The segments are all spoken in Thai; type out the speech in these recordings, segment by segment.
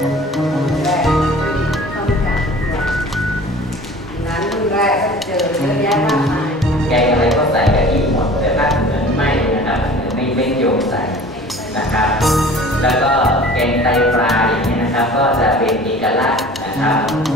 แรกต้องจับนั้นรุ่นแรกก็เจอเยอะแยะมากมายแกงอะไรก็ใส่กะทิหมดแต่ภาคเหนือไม่นะครับภาคเหนือไม่ไม่นิยงใส่นะครับ แล้วก็แกงไตปลาอย่างนี้ยนะครับ ก็จะเป็นเอกลักษณ์นะครับ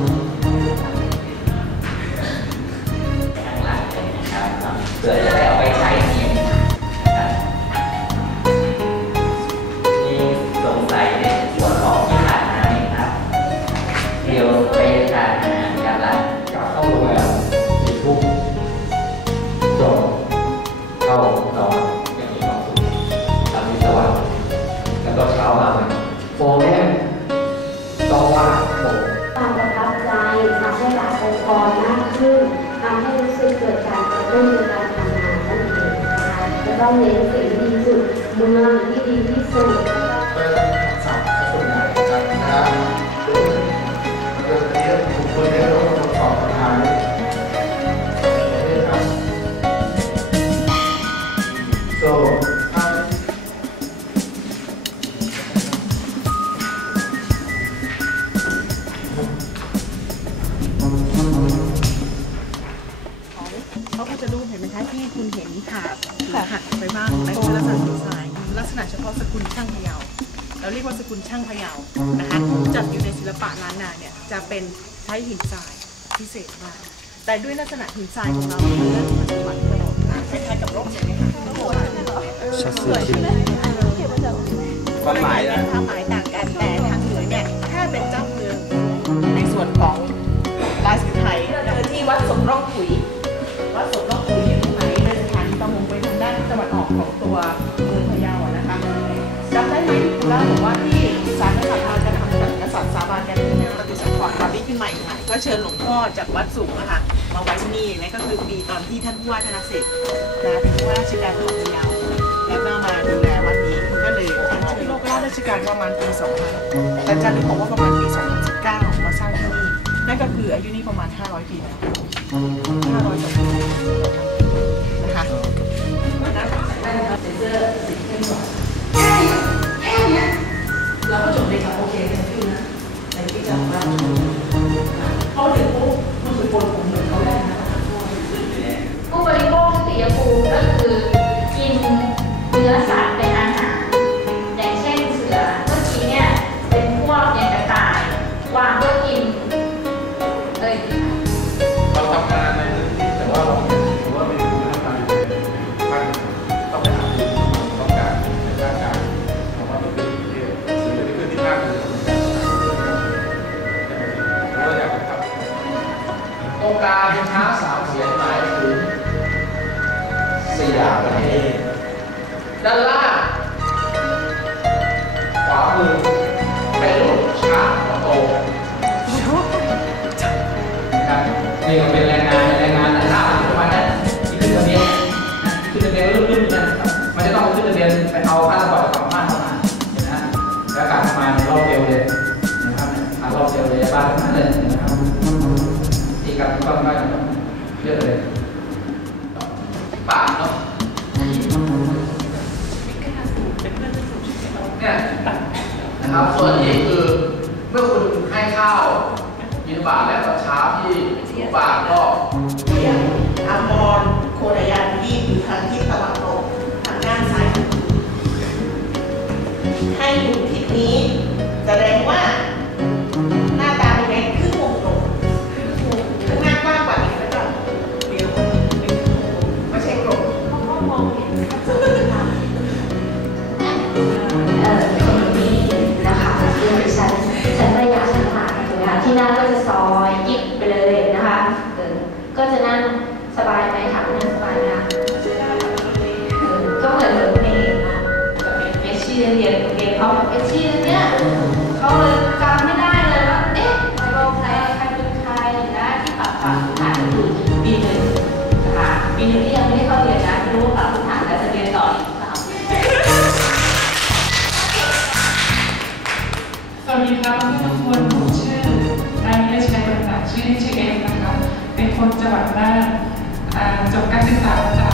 กรมากขึ้นทำให้รู้สึกเกิดการกระตุ้นในการทำงานนั่นเองนะคะจะต้องเน้นสิ่งที่ดีสุดเมืองที่ดีที่สุด สกุลช่างพะเยาเราเรียกว่าสกุลช่างพะเยานะคะจัดอยู่ในศิลปะล้านนาเนี่ยจะเป็นใช้หินทรายพิเศษมาก แต่ด้วยลักษณะหินทรายของเราเนื้อมันจะหวานกระโดดคล้ายๆกับร่มใช่ไหมคะชัดเจนความหมายนะความหมายต่างกัน ขึ้นมาอีกใหม่ก็เชิญหลวงพ่อจากวัดสูงอะคะมาไว้ที่นี่นั่นก็คือปีตอนที่ท่านผู้ว่าธนเศรษฐ์นะเป็นผู้ว่าราชการของพะเยาแล้วก็มาดูแลวัดนี้ก็เลยเชิญโลกราชราชการประมาณปี2000แต่อาจารย์ลึกบอกว่าประมาณปี2019มาสร้างที่นี่นั่นก็คืออายุนี่ประมาณ 500 ปีแล้ว500กว่าปีนะคะเราก็จบในกับโอเค เอ้ยเราทำงานในพื้นที่แต่ว่าเราถือว่าไม่ได้ทำงานอยู่ในภาคต้องไปหาดูต้องการในด้านการของว่ามันเป็นที่หรือเป็นที่ภาคอื่นเราอยากทำองการช้างสามเสียนหมายถึงสยามประเทศด้านล่างขวามือเป็นรูปช้างโต นี่ก็เป็นแรงงานแรงงานต่างๆประมาณนั้นที่ขึ้นทะเบียนที่ขึ้นทะเบียนรุ่นๆเนี่ยมันจะต้องขึ้นทะเบียนไปเอาค่าสปอร์ตของบ้านเข้ามาเห็นะฮะแล้วกลับมาในรอบเดียวเลยนะครับมารอบเดียวเลยบ้านทั้งนั้นเลยนะครับตีกับต้นไม้เยอะเลยป่าเนาะเนี่ยนะครับส่วนนี้คือเมื่อคุณให้ข้าวยินบาทและตอนเช้าที่ ห ก็จะนั่งสบายไหมคะนั่งสบายไหมคะก็เหมือนเหมือนเพลงนะแบบเป็นเมชชี่เรียนเพลงเขาแบบเมชชี่เนี่ยเขาเลยจำไม่ได้เลยว่าเอ๊ะใครบอกใครใครเป็นใครนะที่ปรับปรับฐานก็คือปีหนึ่งนะคะปีหนึ่งที่ยังไม่ได้เข้าเรียนนะไม่รู้ว่าปรับฐานแล้วจะเรียนต่ออีกหรือเปล่าสวัสดีครับทุกคนผมชื่อนายวิรชัยต่างๆชื่อเล่นชื่อ คนจังหวัดน่านจบการศึกษามาจาก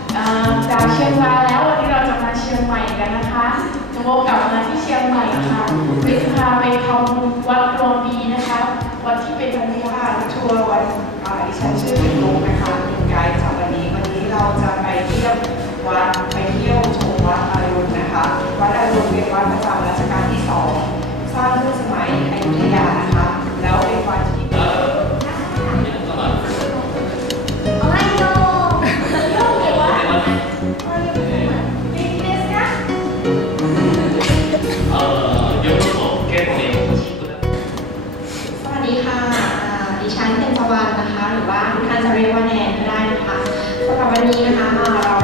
จากเชียงรายแล้ววันนี้เราจะมาเชียงใหม่กันนะคะจะโมกลับมาที่เชียงใหม่ค่ะเป็นพาไปทำวัดโรมีนะคะ วันที่เป็นวันที่ห้าทัวร์วันอิชันชื่อเลงนโวันนี้นะคะเรา